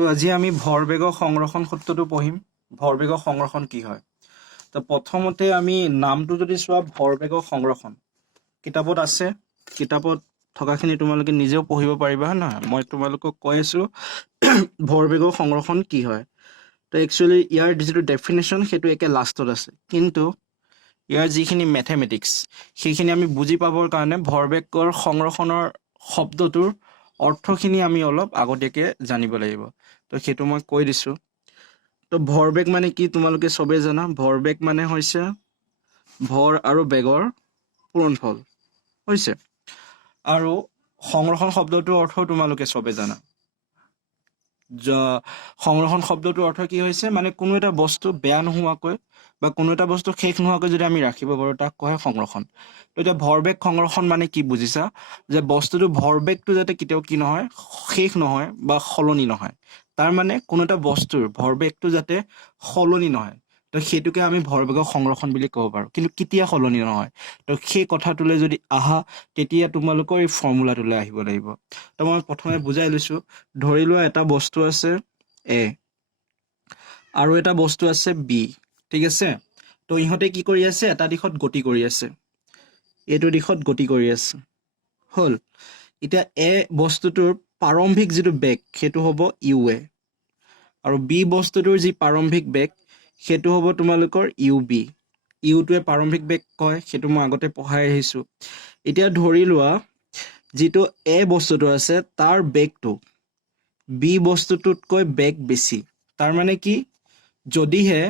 তো আজি আমি ভৰবেগৰ সংৰক্ষণ সূত্ৰটো পঢ়িম। ভৰবেগৰ সংৰক্ষণ কি হয়? তো প্ৰথমতে আমি নামটো যদি চোৱা ভৰবেগৰ সংৰক্ষণ কিতাপত আছে, কিতাপত থকাখিনি তোমালোকে নিজেও পঢ়িব পাৰিবা, হয় নহয়? মই তোমালোকক কৈ আছোঁ ভৰবেগৰ সংৰক্ষণ কি হয়। তো একচুৱেলি ইয়াৰ যিটো ডেফিনেশ্যন সেইটো একে লাষ্টত আছে, কিন্তু ইয়াৰ যিখিনি মেথেমেটিক্স সেইখিনি আমি বুজি পাবৰ কাৰণে ভৰবেগৰ সংৰক্ষণৰ শব্দটোৰ অৰ্থখিনি আমি অলপ আগতীয়াকৈ জানিব লাগিব। তো সেইটো মই কৈ দিছোঁ। তো ভৰবেগ মানে কি তোমালোকে চবেই জানা। ভৰবেগ মানে হৈছে ভৰ আৰু বেগৰ পূৰণফল হৈছে। আৰু সংৰক্ষণ শব্দটোৰ অৰ্থ তোমালোকে চবেই জানা। সংৰক্ষণ শব্দটোৰ অৰ্থ কি হৈছে, মানে কোনো এটা বস্তু বেয়া নোহোৱাকৈ বা কোনো এটা বস্তু শেষ নোহোৱাকৈ যদি আমি ৰাখিব পাৰোঁ তাক কোৱা হয় সংৰক্ষণ। তো এতিয়া ভৰবেগ সংৰক্ষণ মানে কি বুজিছা, যে বস্তুটো ভৰবেগটো যাতে কেতিয়াও কি নহয়, শেষ নহয় বা সলনি নহয়। তাৰ মানে কোনো এটা বস্তুৰ ভৰবেগটো যাতে সলনি নহয়, তো সেইটোকে আমি ভৰবেগৰ সংৰক্ষণ বুলি ক'ব পাৰোঁ। কিন্তু কেতিয়া সলনি নহয়, তো সেই কথাটোলৈ যদি আহা তেতিয়া তোমালোকৰ এই ফৰ্মুলাটোলৈ আহিব লাগিব। তো মই প্ৰথমে বুজাই লৈছোঁ। ধৰি লোৱা এটা বস্তু আছে এ আৰু এটা বস্তু আছে বি, ঠিক আছে? তো ইহঁতে কি কৰি আছে, এটা দিশত গতি কৰি আছে, এইটো দিশত গতি কৰি আছে, হ'ল। এতিয়া এ বস্তুটোৰ প্ৰাৰম্ভিক যিটো বেগ সেইটো হ'ব ইউ এ, আৰু বি বস্তুটোৰ যি প্ৰাৰম্ভিক বেগ সেইটো হ'ব তোমালোকৰ ইউ বি। ইউটোৱে প্ৰাৰম্ভিক বেগ কয়, সেইটো মই আগতে পঢ়াই আহিছোঁ। এতিয়া ধৰি লোৱা যিটো এ বস্তুটো আছে তাৰ বেগটো বি বস্তুটোতকৈ বেগ বেছি। তাৰ মানে কি, যদিহে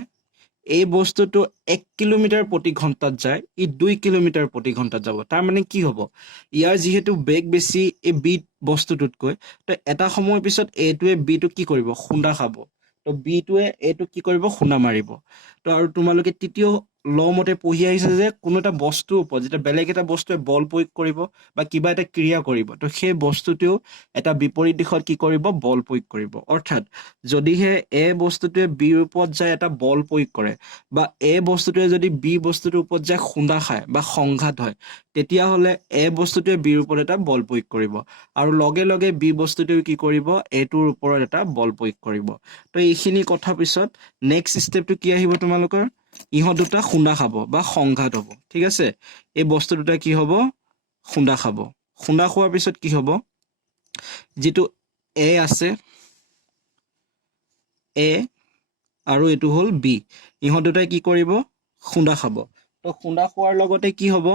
এই বস্তুটো 1 কিলোমিটাৰ প্ৰতি ঘণ্টাত যায়, ই 2 কিলোমিটাৰ প্ৰতি ঘণ্টাত যাব। তাৰ মানে কি হ'ব, ইয়াৰ যিহেতু বেগ বেছি এই বি বস্তুটোতকৈ, তো এটা সময়ৰ পিছত এইটোৱে বিটোক কি কৰিব, খুন্দা খাব। তো বিটোৱে এইটো কি কৰিব, খুন্দা মাৰিব। তো আৰু তোমালোকে তৃতীয় ল মতে পঢ়ি আহিছে যে কোনো এটা বস্তুৰ ওপৰত যেতিয়া বেলেগ এটা বস্তুৱে বল প্ৰয়োগ কৰিব বা কিবা এটা ক্ৰিয়া কৰিব, তো সেই বস্তুটোৱেও এটা বিপৰীত দিশত কি কৰিব, বল প্ৰয়োগ কৰিব। অৰ্থাৎ যদিহে এ বস্তুটোৱে বিৰ ওপৰত যায় এটা বল প্ৰয়োগ কৰে, বা এ বস্তুটোৱে যদি বি বস্তুটোৰ ওপৰত যায় খুন্দা খায় বা সংঘাত হয়, তেতিয়াহ'লে এ বস্তুটোৱে বিৰ ওপৰত এটা বল প্ৰয়োগ কৰিব, আৰু লগে লগে বি বস্তুটোৱে কি কৰিব, এইটোৰ ওপৰত এটা বল প্ৰয়োগ কৰিব। তো এইখিনি কথা পিছত নেক্সট ষ্টেপটো কি আহিব তোমালোকৰ, ইহঁত দুটা খুন্দা খাব বা সংঘাত হ'ব, ঠিক আছে? এই বস্তু দুটা কি হ'ব, খুন্দা খাব। খুন্দা খোৱাৰ পিছত কি হ'ব, যিটো এ আছে, এ আৰু এইটো হ'ল বি, ইহঁত দুটাই কি কৰিব, খুন্দা খাব। তো খুন্দা খোৱাৰ লগতে কি হ'ব,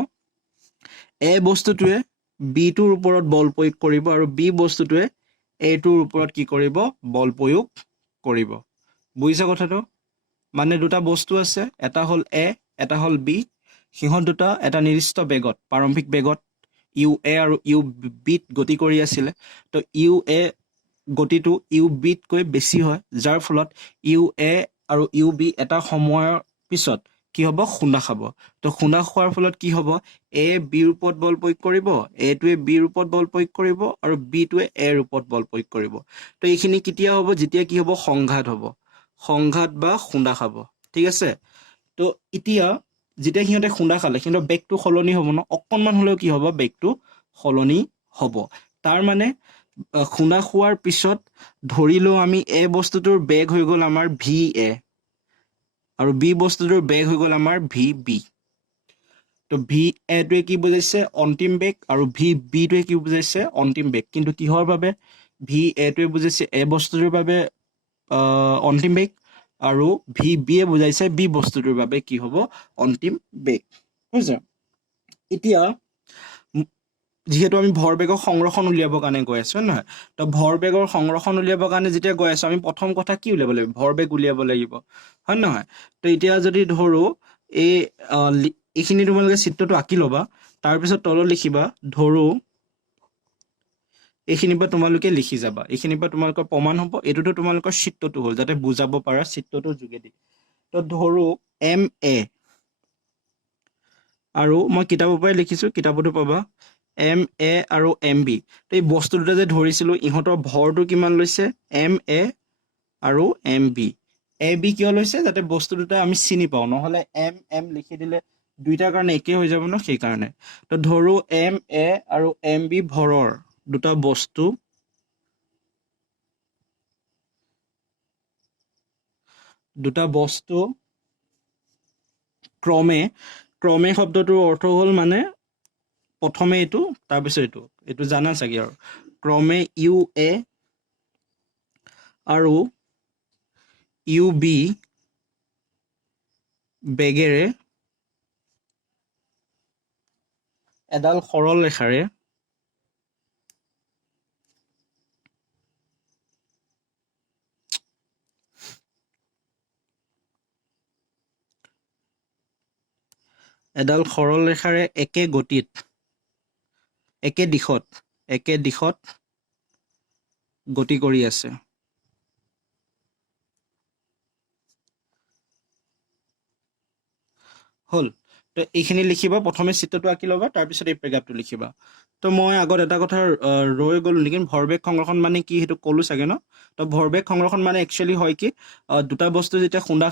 এ বস্তুটোৱে বিটোৰ ওপৰত বল প্ৰয়োগ কৰিব আৰু বি বস্তুটোৱে এইটোৰ ওপৰত কি কৰিব, বল প্ৰয়োগ কৰিব। বুজিছা কথাটো? মানে দুটা বস্তু আছে, এটা হ'ল এ, এটা হ'ল বি। সিহঁত দুটা এটা নিৰ্দিষ্ট বেগত, প্ৰাৰম্ভিক বেগত ইউ এ আৰু ইউ বিত গতি কৰি আছিলে। তো ইউ এ গতিটো ইউ বিতকৈ বেছি হয়, যাৰ ফলত ইউ এ আৰু ইউ বি এটা সময়ৰ পিছত কি হ'ব, খুন্দা খাব। তো খুন্দা খোৱাৰ ফলত কি হ'ব, এ বিৰ ওপৰত বল প্ৰয়োগ কৰিব, এটোৱে বিৰ ওপৰত বল প্ৰয়োগ কৰিব, আৰু বিটোৱে এৰ ওপৰত বল প্ৰয়োগ কৰিব। তো এইখিনি কেতিয়া হ'ব, যেতিয়া কি হ'ব, সংঘাত হ'ব, সংঘাত বা খুন্দা খাব, ঠিক আছে? তো এতিয়া যেতিয়া সিহঁতে খুন্দা খালে, সিহঁতৰ বেগটো সলনি হ'ব ন, অকণমান হ'লেও কি হ'ব, বেগটো সলনি হ'ব। তাৰ মানে খুন্দা খোৱাৰ পিছত ধৰি লওঁ আমি এ বস্তুটোৰ বেগ হৈ গ'ল আমাৰ ভি এ, আৰু বি বস্তুটোৰ বেগ হৈ গ'ল আমাৰ ভি বি। তো ভি এটোৱে কি বুজাইছে, অন্তিম বেগ, আৰু ভি বিটোৱে কি বুজাইছে, অন্তিম বেগ। কিন্তু কিহৰ বাবে, ভি এটোৱে বুজাইছে এ বস্তুটোৰ বাবে অন্তিম বেগ, আৰু ভি বিয়ে বুজাইছে বি বস্তুটোৰ বাবে কি হ'ব, অন্তিম বেগ, বুজিছা? এতিয়া যিহেতু আমি ভৰবেগৰ সংৰক্ষণ উলিয়াবৰ কাৰণে গৈ আছো, হয় নহয়? তো ভৰবেগৰ সংৰক্ষণ উলিয়াবৰ কাৰণে যেতিয়া গৈ আছো, আমি প্ৰথম কথা কি উলিয়াব লাগিব, ভৰবেগ উলিয়াব লাগিব, হয় নহয়? তো এতিয়া যদি ধৰো এইখিনি তোমালোকে চিত্ৰটো আঁকি ল'বা, তাৰপিছত তলত লিখিবা, ধৰো, এইখিনিৰ পৰা তোমালোকে লিখি যাবা, এইখিনিৰ পৰা তোমালোকৰ প্ৰমাণ হ'ব, এইটোতো তোমালোকৰ চিত্ৰটো হ'ল, যাতে বুজাব পাৰা চিত্ৰটোৰ যোগেদি। তো ধৰো এম এ, আৰু মই কিতাপৰ পৰাই লিখিছোঁ, কিতাপতো পাবা, এম এ আৰু এম বি। তো এই বস্তু দুটা যে ধৰিছিলোঁ, ইহঁতৰ ভৰটো কিমান লৈছে, এম এ আৰু এম বি। এ বি কিয় লৈছে, যাতে বস্তু দুটা আমি চিনি পাওঁ, নহ'লে এম এম লিখি দিলে দুইটাৰ কাৰণে একেই হৈ যাব ন, সেইকাৰণে। তো ধৰো এম এ আৰু এম বি ভৰৰ দুটা বস্তু, দুটা বস্তু ক্ৰমে ক্ৰমে শব্দটোৰ অৰ্থ হ'ল মানে প্ৰথমে এইটো তাৰপিছত এইটো জানা চাগে আৰু ক্ৰমে ইউ এ আৰু ইউ বি বেগেৰে এডাল সৰল ৰেখাৰে একে গতিত একে দিশত গতি কৰি আছে হ'ল তো এইখিনি লিখিবা প্ৰথমে চিত্ৰটো আঁকি ল'বা তাৰপিছত এই পেৰেগ্ৰাফটো লিখিবা তো মই আগত এটা কথা ৰৈ গ'লো নেকি ভৰবেগ সংৰক্ষণ মানে কি সেইটো ক'লো চাগে ন তো ভৰবেগ সংৰক্ষণ মানে একচুৱেলি হয় কি দুটা বস্তু যেতিয়া খুন্দা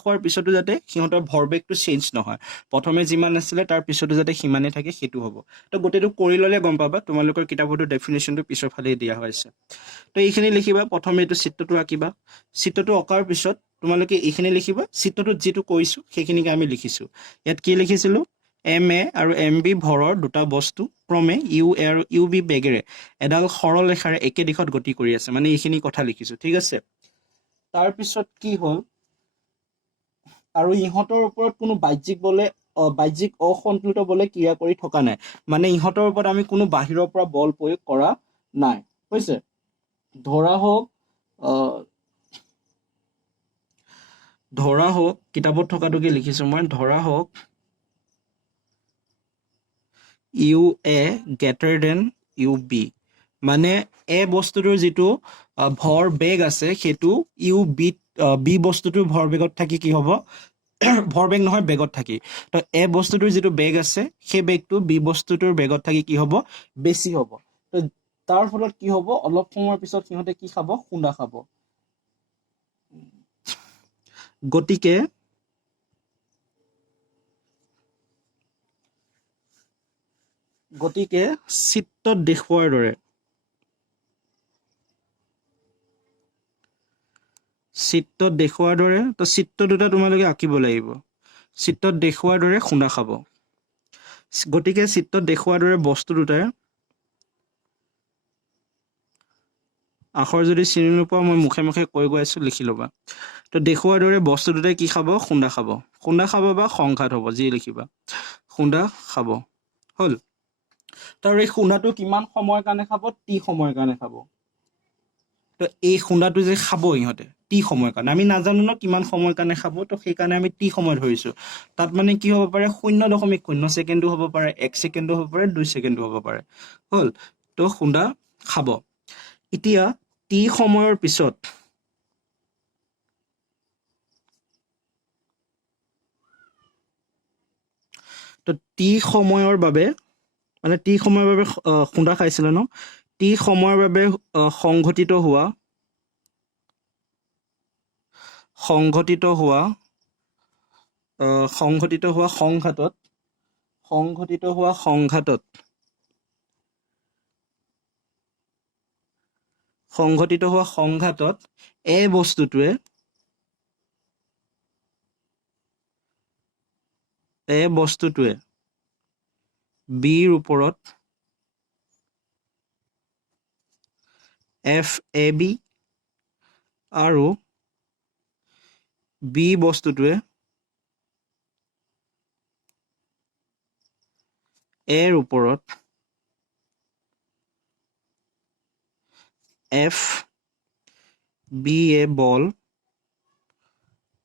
খোৱাৰ পিছতো যাতে সিহঁতৰ ভৰবেগটো চেঞ্জ নহয় প্ৰথমে যিমান আছিলে তাৰ পিছতো যাতে সিমানেই থাকে সেইটো হ'ব তো গোটেইটো কৰি ল'লে গম পাবা তোমালোকৰ কিতাপতো ডেফিনেশ্যনটো পিছৰ ফালে দিয়া হৈছে তো এইখিনি লিখিবা প্ৰথমে এইটো চিত্ৰটো আঁকিবা চিত্ৰটো অঁকাৰ পিছত তোমালোকে এইখিনি লিখিবা চিত্ৰটোত যিটো কৈছোঁ সেইখিনিকে আমি লিখিছোঁ ইয়াত কি লিখিছিলোঁ এম এ আৰু এম বি ভৰৰ দুটা বস্তু ক্ৰমে ইউ এ আৰু ইউ বি বেগেৰে এডাল সৰল ৰেখাৰে একে দিশত গতি কৰি আছে মানে এইখিনি কথা লিখিছোঁ ঠিক আছে তাৰপিছত কি হ'ল আৰু ইহঁতৰ ওপৰত কোনো বাহ্যিক অসন্তুলিত বলে ক্ৰিয়া কৰি থকা নাই মানে ইহঁতৰ ওপৰত আমি কোনো বাহিৰৰ পৰা বল প্ৰয়োগ কৰা নাই হৈছে ধৰা হওক কিতাপত থকাটোকে লিখিছো মই ধৰা হওক U A greater than U B মানে এ বস্তুটোৰ যিটো ভৰ বেগ আছে সেইটো ইউ বি বস্তুটোৰ ভৰ বেগত থাকি কি হ'ব ভৰ বেগ নহয় বেগত থাকি তো এ বস্তুটোৰ যিটো বেগ আছে সেই বেগটো বি বস্তুটোৰ বেগত থাকি কি হ'ব বেছি হ'ব তো তাৰ ফলত কি হ'ব অলপ সময়ৰ পিছত সিহঁতে কি খাব খুন্দা খাব গতিকে চিত্ৰত দেখুওৱাৰ দৰে তো চিত্ৰ দুটা তোমালোকে আঁকিব লাগিব চিত্ৰত দেখুওৱাৰ দৰে খুন্দা খাব গতিকে চিত্ৰত দেখুওৱাৰ দৰে বস্তু দুটাৰ আখৰ যদি চিনি নোপোৱা মই মুখে মুখে কৈ গৈ আছোঁ লিখি ল'বা তো দেখুওৱাৰ দৰে বস্তু দুটাই কি খাব খুন্দা খাব বা সংঘাত হ'ব যি লিখিবা খুন্দা খাব হ'ল তাৰ এই খুন্দাটো কিমান সময়ৰ কাৰণে খাব টি সময়ৰ কাৰণে খাব তো এই খুন্দাটো যে খাব ইহঁতে টি সময়ৰ কাৰণে আমি নাজানো ন কিমান সময়ৰ কাৰণে খাব তো সেইকাৰণে আমি টি সময় ধৰিছোঁ তাত মানে কি হ'ব পাৰে 0.0 ছেকেণ্ডো হ'ব পাৰে 1 ছেকেণ্ডো হ'ব পাৰে 2 ছেকেণ্ডো হ'ব পাৰে হ'ল তো খুন্দা খাব এতিয়া টি সময়ৰ পিছত তো টি সময়ৰ বাবে খুন্দা খাইছিলে ন টি সময়ৰ বাবে সংঘটিত হোৱা সংঘাতত এ বস্তুটোৱে বিৰ ওপৰত এফ এ বি আৰু বি বস্তুটোৱে এৰ ওপৰত এফ বি এ বল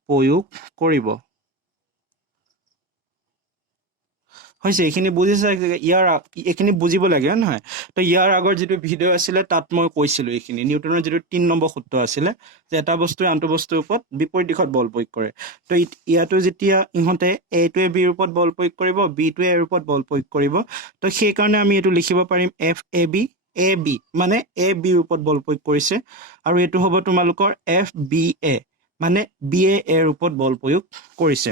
প্ৰয়োগ কৰিব হৈছে এইখিনি বুজিছে এইখিনি বুজিব লাগে নহয় তো ইয়াৰ আগৰ যিটো ভিডিঅ' আছিলে তাত মই কৈছিলোঁ এইখিনি নিউটনৰ যিটো 3 নম্বৰ সূত্ৰ আছিলে যে এটা বস্তুৱে আনটো বস্তুৰ ওপৰত বিপৰীত দিশত বল প্ৰয়োগ কৰে তো ইয়াতো যেতিয়া ইহঁতে এটোৱে বিৰ ওপৰত বল প্ৰয়োগ কৰিব বিটোৱে এৰ ওপৰত বল প্ৰয়োগ কৰিব তো সেইকাৰণে আমি এইটো লিখিব পাৰিম এফ এ বি মানে এ বিৰ ওপৰত বল প্ৰয়োগ কৰিছে আৰু এইটো হ'ব তোমালোকৰ এফ বি এ মানে বি এৰ ওপৰত বল প্ৰয়োগ কৰিছে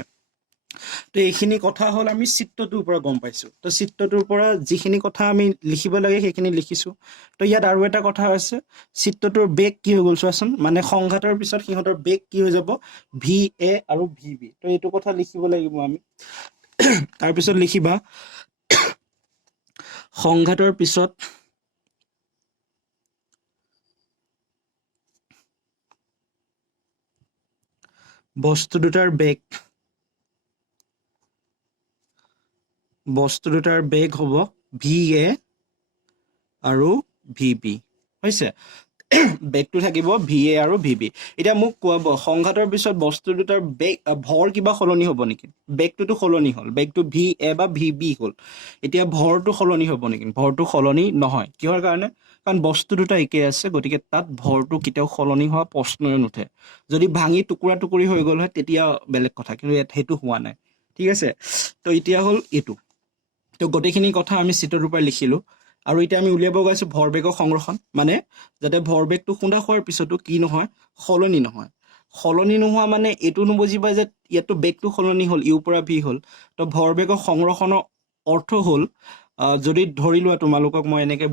তো এইখিনি কথা হ'ল আমি চিত্ৰটোৰ পৰা গম পাইছোঁ। তো চিত্ৰটোৰ পৰা যিখিনি কথা আমি লিখিব লাগে সেইখিনি লিখিছোঁ। তো ইয়াত আৰু এটা কথা আছে, চিত্ৰটোৰ বেগ কি হৈ গ'ল চোৱাচোন, মানে সংঘাতৰ পিছত সিহঁতৰ বেগ কি হৈ যাব, VA আৰু VB। তো এইটো কথা লিখিব লাগিব আমি। তাৰপিছত লিখিবা সংঘাতৰ পিছত বস্তু দুটাৰ বেগ হ'ব VA আৰু VB হৈছে। বেগটো থাকিব VA আৰু VB। এতিয়া মোক কোৱাব সংঘাতৰ পিছত বস্তু দুটাৰ বেগ ভৰ কিবা সলনি হ'ব নেকি? বেগটোতো সলনি হ'ল, বেগটো VA বা VB হ'ল। এতিয়া ভৰটো সলনি হ'ব নেকি? ভৰটো সলনি নহয়। কিহৰ কাৰণে? কাৰণ বস্তু দুটা একেই আছে, গতিকে তাত ভৰটো কেতিয়াও সলনি হোৱা প্ৰশ্নই নুঠে। যদি ভাঙি টুকুৰা টুকুৰি হৈ গ'ল হয় তেতিয়া বেলেগ কথা, কিন্তু ইয়াত সেইটো হোৱা নাই। ঠিক আছে, তো এতিয়া হ'ল এইটো। তো গোটেইখিনি কথা আমি চিত্ৰটোৰ পৰা লিখিলোঁ। আৰু এতিয়া আমি উলিয়াব গৈছোঁ ভৰবেগৰ সংৰক্ষণ, মানে যাতে ভৰবেগটো খুন্দা খোৱাৰ পিছতো কি নহয়, সলনি নহয়। সলনি নোহোৱা মানে এইটো নুবুজিবা যে ইয়াতো বেগটো সলনি হ'ল, ইউৰ পৰা ভি হ'ল। তো ভৰবেগৰ সংৰক্ষণৰ অৰ্থ হ'ল, যদি ধৰি লোৱা তোমালোকক মই এনেকৈ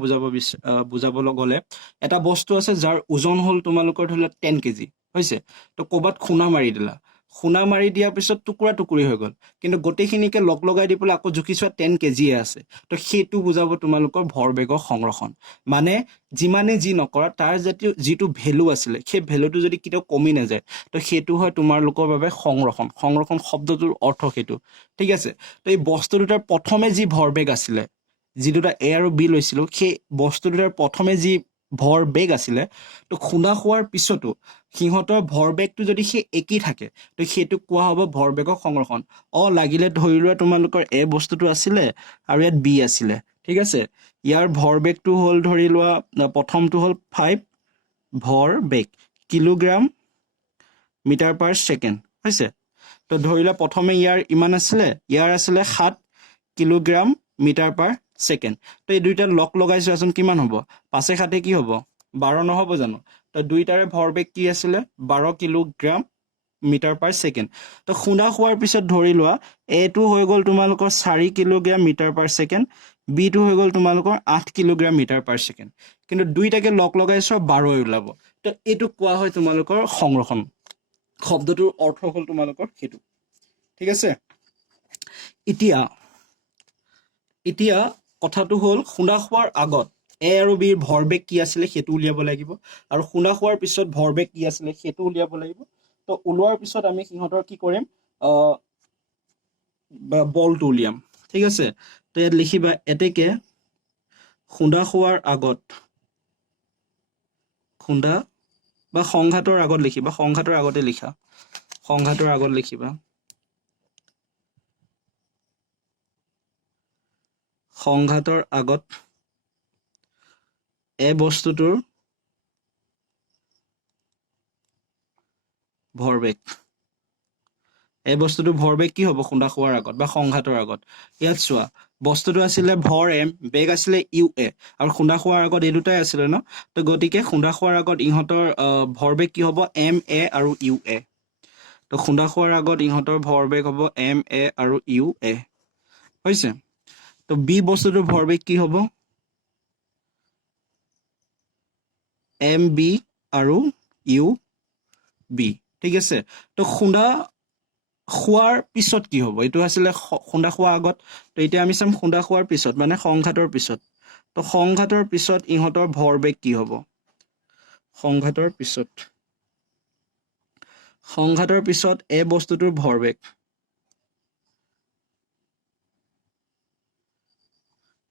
বুজাবলৈ গ'লে, এটা বস্তু আছে যাৰ ওজন হ'ল তোমালোকৰ ধৰি লোৱা 10 কেজি হৈছে। তো ক'ৰবাত খুন্দা মাৰি দিলা, খুন্দা মাৰি দিয়াৰ পিছত টুকুৰা টুকুৰি হৈ গ'ল, কিন্তু গোটেইখিনিকে লগাই দি পেলাই আকৌ জুখি চোৱা 10 কেজিয়ে আছে। তো সেইটো বুজাব তোমালোকৰ ভৰবেগৰ সংৰক্ষণ। মানে যিমানে যি নকৰা তাৰ যিটো ভেলু আছিলে সেই ভেলুটো যদি কেতিয়াও কমি নাযায়, তো সেইটো হয় তোমালোকৰ বাবে সংৰক্ষণ। সংৰক্ষণ শব্দটোৰ অৰ্থ সেইটো। ঠিক আছে, তো এই বস্তু দুটাৰ প্ৰথমে যি ভৰবেগ আছিলে, যি দুটা A আৰু B লৈছিলোঁ, সেই বস্তু দুটাৰ প্ৰথমে যি ভৰবেগ আছিলে, তো খুন্দা খোৱাৰ পিছতো সিহঁতৰ ভৰবেগটো যদি সেই একেই থাকে, তো সেইটোক কোৱা হ'ব ভৰবেগৰ সংৰক্ষণ। লাগিলে ধৰি লোৱা তোমালোকৰ A বস্তুটো আছিলে আৰু ইয়াত B আছিলে। ঠিক আছে, ইয়াৰ ভৰবেগটো হ'ল ধৰি লোৱা, প্ৰথমটো হ'ল 5 ভৰবেগ কিলোগ্ৰাম মিটাৰ পাৰ ছেকেণ্ড হৈছে। তো ধৰি লোৱা প্ৰথমে ইয়াৰ ইমান আছিলে, ইয়াৰ আছিলে 7 কিলোগ্ৰাম মিটাৰ পাৰ ছেকেণ্ড। তো এই দুইটা লগাই চোৱাচোন কিমান হ'ব, 5 7 কি হ'ব, 12 নহ'ব জানো? তো দুইটাৰে ভৰবেগ কি আছিলে, 12 কিলোগ্ৰাম মিটাৰ পাৰ ছেকেণ্ড। তো খুন্দা খোৱাৰ পিছত ধৰি লোৱা এটো হৈ গ'ল তোমালোকৰ 4 কিলোগ্ৰাম মিটাৰ পাৰ ছেকেণ্ড, বিটো হৈ গ'ল তোমালোকৰ 8 কিলোগ্ৰাম মিটাৰ পাৰ ছেকেণ্ড। কিন্তু দুইটাকে লগাই চোৱা 12 ওলাব। তো এইটো কোৱা হয় তোমালোকৰ সংৰক্ষণ। শব্দটোৰ অৰ্থ হ'ল তোমালোকৰ সেইটো। ঠিক আছে, এতিয়া কথাটো হ'ল খুন্দা খোৱাৰ আগত A আৰু Bৰ ভৰবেগ কি আছিলে সেইটো উলিয়াব লাগিব, আৰু খুন্দা খোৱাৰ পিছত ভৰবেগ কি আছিলে সেইটো উলিয়াব লাগিব। তো ওলোৱাৰ পিছত আমি সিহঁতৰ কি কৰিম, বলটো উলিয়াম। ঠিক আছে, তো ইয়াত লিখিবা এতেকে খুন্দা খোৱাৰ আগত, খুন্দা বা সংঘাতৰ আগত লিখিবা, সংঘাতৰ আগতে লিখা, সংঘাতৰ আগত লিখিবা, সংঘাতৰ আগত A বস্তুটোৰ ভৰবেগ, এই বস্তুটোৰ ভৰবেগ কি হ'ব খুন্দা খোৱাৰ আগত বা সংঘাতৰ আগত। ইয়াত চোৱা বস্তুটো আছিলে ভৰ M, বেগ আছিলে UA, আৰু খুন্দা খোৱাৰ আগত এই দুটাই আছিলে ন। তো গতিকে খুন্দা খোৱাৰ আগত ইহঁতৰ ভৰবেগ কি হ'ব, MA আৰু UA। তো খুন্দা খোৱাৰ আগত ইহঁতৰ ভৰবেগ হ'ব MA আৰু UA হৈছে। তো B বস্তুটোৰ ভৰবেগ কি হ'ব, MB আৰু UB। ঠিক আছে, তো খুন্দা খোৱাৰ পিছত কি হ'ব, এইটো আছিলে খুন্দা খোৱাৰ আগত। তো এতিয়া আমি চাম খুন্দা খোৱাৰ পিছত মানে সংঘাতৰ পিছত। তো সংঘাতৰ পিছত ইহঁতৰ ভৰবেগ কি হ'ব, সংঘাতৰ পিছত এই বস্তুটোৰ ভৰবেগ,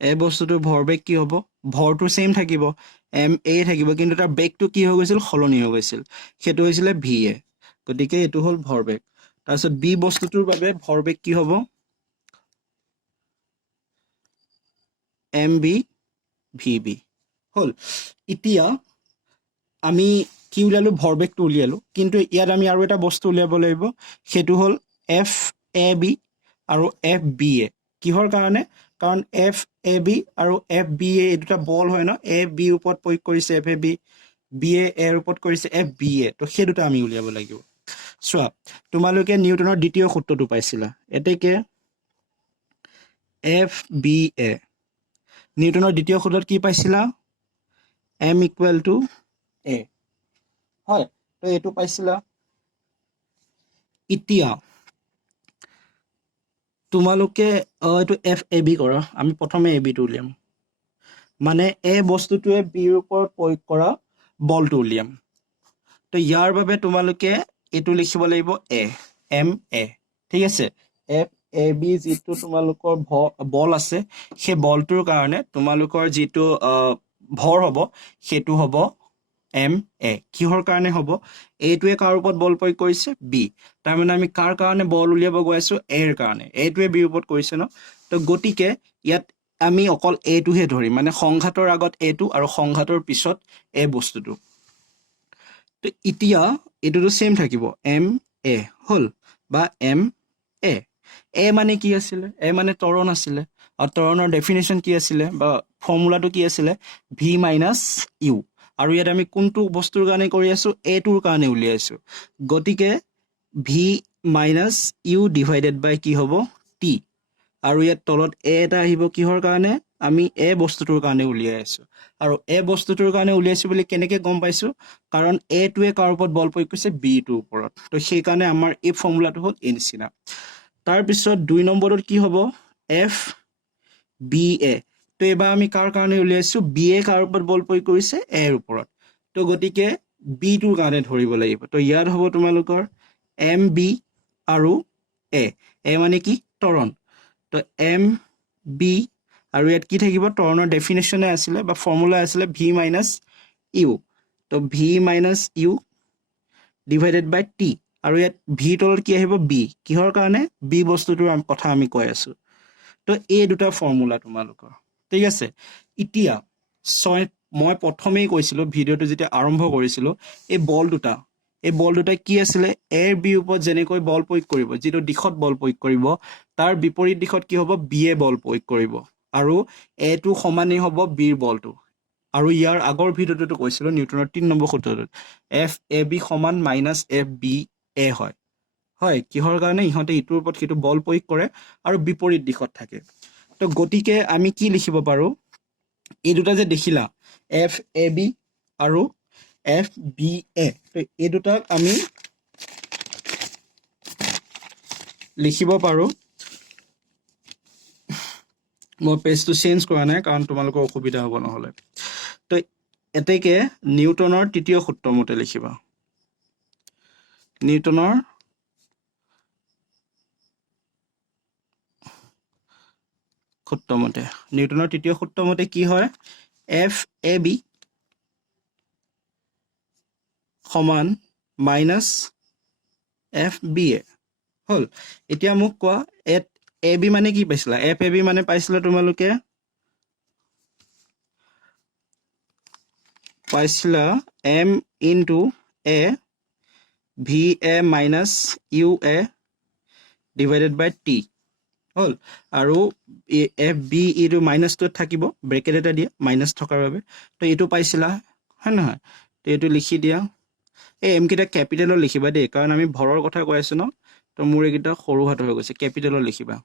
এই বস্তুটোৰ ভৰবেগ কি হ'ব, ভৰটো ছেইম থাকিব, MA থাকিব, কিন্তু তাৰ বেগটো কি হৈ গৈছিল, সলনি হৈ গৈছিল, সেইটো হৈছিলে VA। গতিকে এইটো হ'ল ভৰবেগ। তাৰপিছত B বস্তুটোৰ বাবে ভৰবেগ কি হ'ব, MB VB হ'ল। এতিয়া আমি কি উলিয়ালো, ভৰবেগটো উলিয়ালো, কিন্তু ইয়াত আমি আৰু এটা বস্তু উলিয়াব লাগিব, সেইটো হ'ল FAB আৰু FBA। কিহৰ কাৰণে, কাৰণ FAB আৰু FBA এই দুটা বল হয় ন, AB ওপৰত প্ৰয়োগ কৰিছে FAB, BA এৰ ওপৰত কৰিছে FBA। তো সেই দুটা আমি উলিয়াব লাগিব। চোৱা তোমালোকে নিউটনৰ দ্বিতীয় সূত্ৰটো পাইছিলা এতেকে এফ বি এ নিউটনৰ দ্বিতীয় সূত্ৰত কি পাইছিলা m ইকুৱেল টু a হয় তো এইটো পাইছিলা এতিয়া তোমালোকে এইটো এফ এ বি কৰা আমি প্ৰথমে এ বিটো উলিয়াম মানে এ বস্তুটোৱে বিৰ ওপৰত প্ৰয়োগ কৰা বলটো উলিয়াম তো ইয়াৰ বাবে তোমালোকে এইটো লিখিব লাগিব এ এম এ ঠিক আছে এফ এ বি যিটো তোমালোকৰ বল আছে সেই বলটোৰ কাৰণে তোমালোকৰ যিটো ভৰ হ'ব সেইটো হ'ব এম এ কিহৰ কাৰণে হ'ব এইটোৱে কাৰ ওপৰত বল প্ৰয়োগ কৰিছে বি তাৰমানে আমি কাৰ কাৰণে বল উলিয়াব গৈ আছো এৰ কাৰণে এইটোৱে বিৰ ওপৰত কৰিছে ন তো গতিকে ইয়াত আমি অকল এটোহে ধৰিম মানে সংঘাতৰ আগত এটো আৰু সংঘাতৰ পিছত এ বস্তুটো তো এতিয়া এটোটো সেম থাকিব এম এ হল বা এম এ এ মানে কি আছিলে এ মানে ত্বৰণ আছিলে আৰু ত্বৰণৰ ডেফিনেশ্যন কি আছিলে বা ফৰ্মুলাটো কি আছিলে ভি মাইনাছ ইউ আৰু ইয়াত আমি কোনটো বস্তুৰ কাৰণে কৰি আছো এটোৰ কাৰণে উলিয়াইছো গতিকে ভি মাইনাছ ইউ ডিভাইডেড বাই কি হ'ব টি আৰু ইয়াত তলত এ এটা আহিব কিহৰ কাৰণে আমি এ বস্তুটোৰ কাৰণে উলিয়াই আছো আৰু এ বস্তুটোৰ কাৰণে উলিয়াইছো বুলি কেনেকৈ গম পাইছো কাৰণ এটোৱে কাৰ ওপৰত বল প্ৰয়োগ কৰিছে বিটোৰ ওপৰত তো সেইকাৰণে আমাৰ এই ফৰ্মুলাটো হ'ল এই নিচিনা তাৰপিছত 2 নম্বৰত কি হ'ব এফ বি এ তো এবাৰ আমি কাৰ কাৰণে উলিয়াইছো বি এ কাৰ ওপৰত বল প্ৰয়োগ কৰিছে এৰ ওপৰত তো গতিকে বিটোৰ কাৰণে ধৰিব লাগিব তো ইয়াত হ'ব তোমালোকৰ এম বি আৰু এ মানে কি ত্বৰণ তো এম বি আৰু ইয়াত কি থাকিব ত্বৰণৰ ডেফিনেশ্যনে আছিলে বা ফৰ্মুলা আছিলে ভি মাইনাছ ইউ তো V minus U divided by T আৰু ইয়াত ভি তলত কি আহিব বি কিহৰ কাৰণে বি বস্তুটোৰ কথা আমি কৈ আছো তো এই দুটা ফৰ্মুলা তোমালোকৰ ঠিক আছে এতিয়া মই প্ৰথমেই কৈছিলো ভিডিঅ'টো যেতিয়া আৰম্ভ কৰিছিলো এই বল দুটা কি আছিলে এৰ বিৰ ওপৰত যেনেকৈ বল প্ৰয়োগ কৰিব যিটো দিশত বল প্ৰয়োগ কৰিব তাৰ বিপৰীত দিশত কি হ'ব বি এ বল প্ৰয়োগ কৰিব আৰু এটো সমানেই হ'ব বিৰ বলটো আৰু ইয়াৰ আগৰ ভিডিঅ'টো কৈছিলো নিউটনৰ 3 নম্বৰ সূত্ৰটোত এফ এ বি সমান মাইনাছ এফ বি এ হয় কিহৰ কাৰণে ইহঁতে ইটোৰ ওপৰত সেইটো বল প্ৰয়োগ কৰে আৰু বিপৰীত দিশত থাকে তো গতিকে আমি কি লিখিব পাৰো এই দুটা যে দেখিলা এফ এ বি আৰু এফ বি এ তো এই দুটাক আমি লিখিব পাৰো মই পেজটো চেঞ্জ কৰা নাই কাৰণ তোমালোকৰ অসুবিধা হ'ব নহ'লে তো এতেকে নিউটনৰ তৃতীয় সূত্ৰ মতে লিখিবা নিউটনৰ সূত্ৰমতে নিউটনৰ তৃতীয় সূত্ৰমতে কি হয় এফ এ বি সমান মাইনাছ এফ বি এ হ'ল এতিয়া মোক কোৱা এ বি মানে কি পাইছিলা এফ এ বি মানে পাইছিলা তোমালোকে পাইছিলা M into A V A minus U A divided by T হ'ল আৰু এফ বি ইটো মাইনাছটোত থাকিব ব্ৰেকেট এটা দিয়া মাইনাছ থকাৰ বাবে তো এইটো পাইছিলা হয় নহয় তো এইটো লিখি দিয়া এই এমকেইটা কেপিটেলত লিখিবা দেই কাৰণ আমি ভৰৰ কথা কৈ আছো ন তো মোৰ এইকেইটা সৰু হাত হৈ গৈছে কেপিটেলত লিখিবা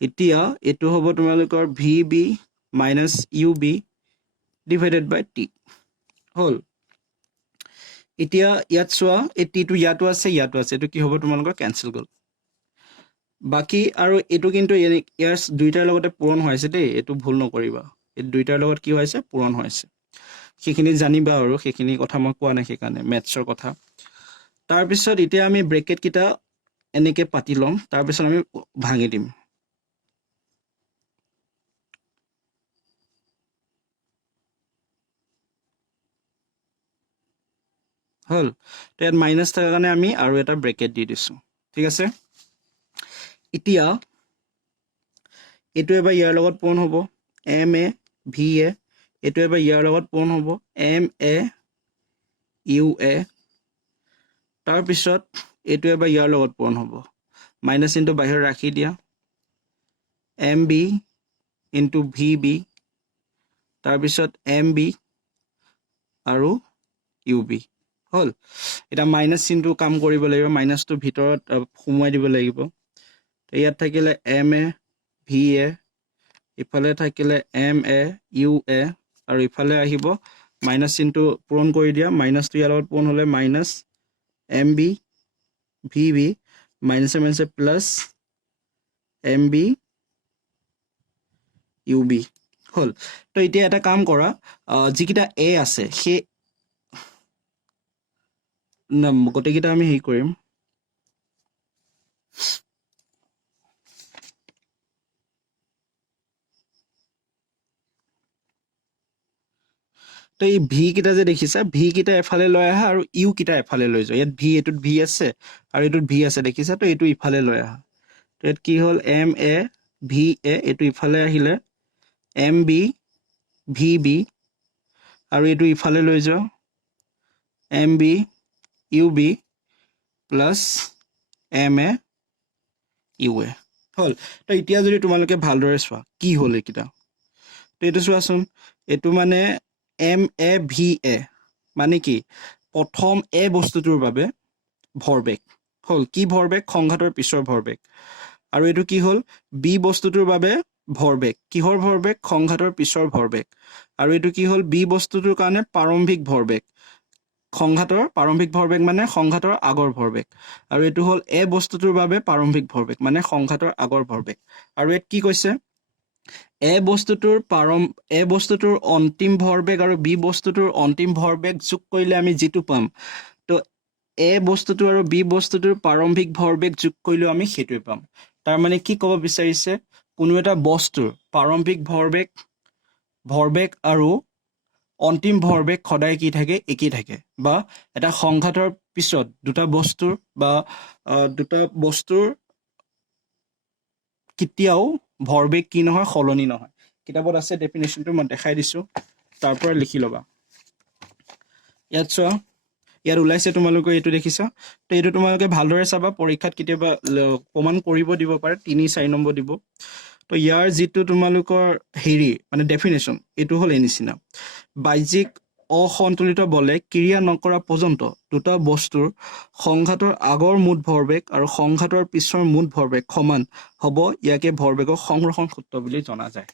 এতিয়া এইটো হ'ব তোমালোকৰ V B minus U B divided by T হ'ল এতিয়া ইয়াত চোৱা এই টিটো ইয়াতো আছে এইটো কি হ'ব তোমালোকৰ কেঞ্চেল গ'ল বাকী আৰু এইটো কিন্তু ইয়াৰ দুইটাৰ লগতে পূৰণ হৈ আছে দেই এইটো ভুল নকৰিবা এই দুইটাৰ লগত কি হৈছে পূৰণ হৈ আছে সেইখিনি জানিবা আৰু সেইখিনি কথা মই কোৱা নাই সেইকাৰণে মেথছৰ কথা তাৰপিছত এতিয়া আমি ব্ৰেকেটকেইটা এনেকৈ পাতি ল'ম তাৰপিছত আমি ভাঙি দিম হ'ল তো ইয়াত মাইনাছ থকাৰ কাৰণে আমি আৰু এটা ব্ৰেকেট দি দিছোঁ ঠিক আছে এতিয়া এইটো এবাৰ ইয়াৰ লগত পূৰণ হ'ব এম এ ভি এ এইটো এবাৰ ইয়াৰ লগত পূৰণ হ'ব এম এ ইউ এ তাৰপিছত এইটো এবাৰ ইয়াৰ লগত পূৰণ হ'ব মাইনাছ ইনটো বাহিৰত ৰাখি দিয়া M B into V B তাৰপিছত এম বি আৰু ইউ বি হল এটা মাইনাস চিনটো কাম কৰিব লাগিব মাইনাসটো ভিতৰত সোমোৱাই দিব লাগিব তো ইয়াত থাকিলে এম এ ভি এ ইফালে থাকিলে এম এ ইউ এ আৰু ইফালে আহিব মাইনাস চিনটো পূৰণ কৰি দিয়া মাইনাসটো ইয়াৰ লগত পূৰণ হ'লে minus M B V B মাইনাসে মাইনাসে plus M B U B হল তো এতিয়া এটা কাম কৰা যিকেইটা এ আছে সেই গোটেইকেইটা আমি হেৰি কৰিম তো এই ভি কেইটা যে দেখিছা ভি কেইটা এফালে লৈ আহা আৰু ইউ কেইটা এফালে লৈ যোৱা ইয়াত ভি এটোত ভি আছে আৰু এটোত ভি আছে দেখিছা তো এইটো ইফালে লৈ আহা তো ইয়াত কি হ'ল এম এ ভি এ এইটো ইফালে আহিলে এম বি ভি বি আৰু এইটো ইফালে লৈ যোৱা M B U B plus M A U A হল তো এতিয়া যদি তোমালোকে ভালদৰে চোৱা কি হ'ল এইকেইটা তো এইটো চোৱাচোন এইটো মানে এম এ ভি এ মানে কি প্ৰথম এ বস্তুটোৰ বাবে ভৰবেগ হল কি ভৰবেগ সংঘাতৰ পিছৰ ভৰবেগ আৰু এইটো কি হ'ল বি বস্তুটোৰ বাবে ভৰবেগ কিহৰ ভৰবেগ সংঘাতৰ পিছৰ ভৰবেগ আৰু এইটো কি হ'ল বি বস্তুটোৰ কাৰণে প্ৰাৰম্ভিক ভৰবেগ সংঘাতৰ প্ৰাৰম্ভিক ভৰবেগ মানে সংঘাতৰ আগৰ ভৰবেগ আৰু এইটো হ'ল এ বস্তুটোৰ বাবে প্ৰাৰম্ভিক ভৰবেগ মানে সংঘাতৰ আগৰ ভৰবেগ আৰু ইয়াত কি কৈছে এ বস্তুটোৰ অন্তিম ভৰবেগ আৰু বি বস্তুটোৰ অন্তিম ভৰবেগ যোগ কৰিলে আমি যিটো পাম তো এ বস্তুটো আৰু বি বস্তুটোৰ প্ৰাৰম্ভিক ভৰবেগ যোগ কৰিলেও আমি সেইটোৱে পাম তাৰ মানে কি ক'ব বিচাৰিছে কোনো এটা বস্তুৰ প্ৰাৰম্ভিক ভৰবেগ আৰু অন্তিম ভৰবেগ সদায় কি থাকে একেই থাকে বা এটা সংঘাতৰ পিছত দুটা বস্তুৰ কেতিয়াও ভৰবেগ কি নহয় সলনি নহয় কিতাপত আছে ডেফিনেশ্যনটো মই দেখাই দিছো তাৰ পৰা লিখি ল'বা ইয়াত চোৱা ইয়াত ওলাইছে তোমালোকে এইটো দেখিছা তো এইটো তোমালোকে ভালদৰে চাবা পৰীক্ষাত কেতিয়াবা প্ৰমাণ কৰিব দিব পাৰে 3-4 নম্বৰ দিব তো ইয়াৰ যিটো তোমালোকৰ হেৰি মানে ডেফিনেশ্যন এইটো হ'ল এই নিচিনা বাহ্যিক অসন্তুলিত বলে ক্ৰিয়া নকৰা পৰ্যন্ত দুটা বস্তুৰ সংঘাতৰ আগৰ মুঠ ভৰবেগ আৰু সংঘাতৰ পিছৰ মুঠ ভৰবেগ সমান হ'ব ইয়াকে ভৰবেগৰ সংৰক্ষণ সূত্ৰ বুলি জনা যায়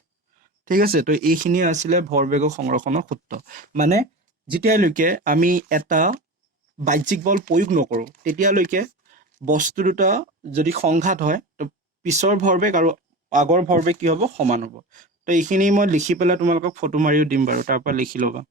ঠিক আছে তো এইখিনি আছিলে ভৰবেগৰ সংৰক্ষণৰ সূত্ৰ মানে যেতিয়ালৈকে আমি এটা বাহ্যিক বল প্ৰয়োগ নকৰোঁ তেতিয়ালৈকে বস্তু দুটা যদি সংঘাত হয় তো পিছৰ ভৰবেগ আৰু আগৰ ভৰবেগ কি হ'ব সমান হ'ব তো এইখিনি মই লিখি পেলাই তোমালোকক ফটো মাৰিও দিম বাৰু তাৰ পৰা লিখি ল'বা